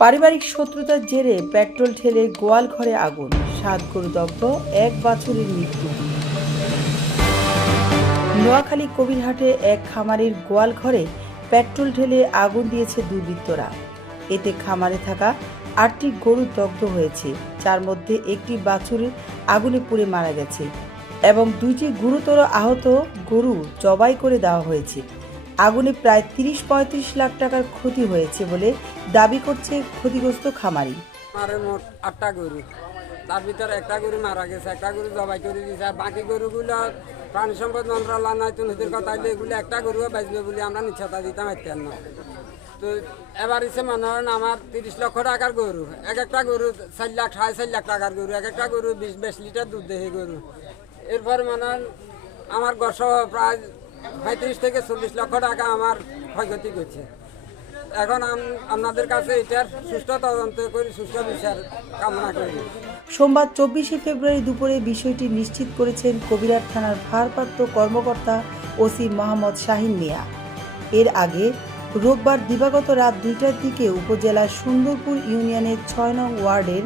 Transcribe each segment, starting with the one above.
পারিবারিক শত্রুতার জেরে পেট্রোল ঠেলে গোয়াল ঘরে আগুন, সাত গরু দগ্ধ, এক বাছুরের মৃত্যু। নোয়াখালী কবিরহাটে এক খামারের গোয়াল ঘরে পেট্রোল ঢেলে আগুন দিয়েছে দুর্বৃত্তরা। এতে খামারে থাকা আটটি গরু দগ্ধ হয়েছে, যার মধ্যে একটি বাছুর আগুনে পুড়ে মারা গেছে এবং দুইটি গুরুতর আহত গরু জবাই করে দেওয়া হয়েছে। আগুনে প্রায় তিরিশ পঁয়ত্রিশ লাখ টাকার ক্ষতি হয়েছে বলে দাবি করছে ক্ষতিগ্রস্ত খামারি। মোট আটটা গরু। তার ভিতরে একটা গরু মারা গেছে, একটা গরু জবাই করে দিয়েছে আর বাকি গরুগুলো প্রাণী সম্পদ মন্ত্রণালয় নয়তো নদীর কথা এগুলো একটা গরুও বাঁচবে বলে আমরা নিশ্চয়তা দিতাম পারতাম না তো এবার এসে মনে হয় আমার তিরিশ লক্ষ টাকার গরু। এক একটা গরু চার লাখ, সাড়ে চার লাখ টাকার গরু। এক একটা গরু বিশ, বাইশ লিটার দুধ দেহে গরু। এরপর মনে হয় আমার গস প্রায় পঁয়ত্রিশ থেকে চল্লিশ লক্ষ টাকা আমার ক্ষয়ক্ষতি করছে। এখন আপনাদের কাছে এটার সুষ্ঠু তদন্ত সুষ্ঠু বিচার কামনা করি। সোমবার চব্বিশে ফেব্রুয়ারি দুপুরে বিষয়টি নিশ্চিত করেছেন কবিরাট থানার ভারপ্রাপ্ত কর্মকর্তা ওসি মোহাম্মদ শাহিন মিয়া। এর আগে রোববার দিবাগত রাত দুইটার দিকে উপজেলার সুন্দরপুর ইউনিয়নের ছয় নং ওয়ার্ডের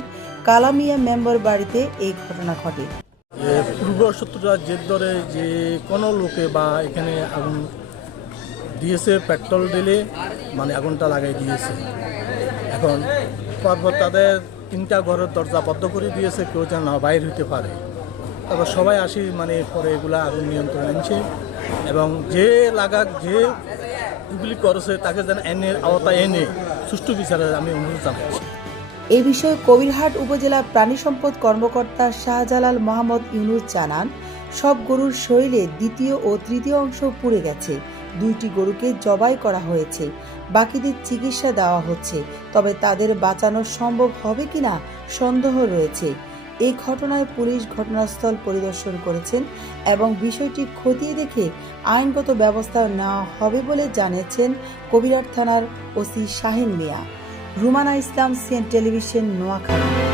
কালামিয়া মেম্বার বাড়িতে এই ঘটনা ঘটে। পূর্ব শত্রুতার জের ধরে যে কোনো লোকে বা এখানে আগুন দিয়েছে, পেট্রোল ঢেলে মানে আগুনটা লাগাই দিয়েছে। এখন তারপর তাদের তিনটা ঘরের দরজা বন্ধ করে দিয়েছে, কেউ যেন না বাইর হইতে পারে। তারপর সবাই আসি মানে পরে এগুলা আগুন নিয়ন্ত্রণ আনছে এবং যে লাগাক যে করেছে তাকে যেন এনে আওতায় এনে সুষ্ঠু বিচারে আমি অনুরোধ জানাচ্ছি। এ বিষয়ে কবিরহাট উপজেলা প্রাণী সম্পদ কর্মকর্তা শাহজালাল মোহাম্মদ ইউনুস জানান, সব গরুর শরীরে দ্বিতীয় ও তৃতীয় অংশ পুড়ে গেছে। দুইটি গরুকে জবাই করা হয়েছে। বাকিদের চিকিৎসা দেওয়া হচ্ছে। তবে তাদের বাঁচানো সম্ভব হবে কিনা সন্দেহ রয়েছে। এই ঘটনায় পুলিশ ঘটনাস্থল পরিদর্শন করেছেন এবং বিষয়টি খতিয়ে দেখে আইনগত ব্যবস্থা নেওয়া হবে বলে জানিয়েছেন কবিরাট থানার OC Shahin Mia. Rumana Islam CN television Noakhali.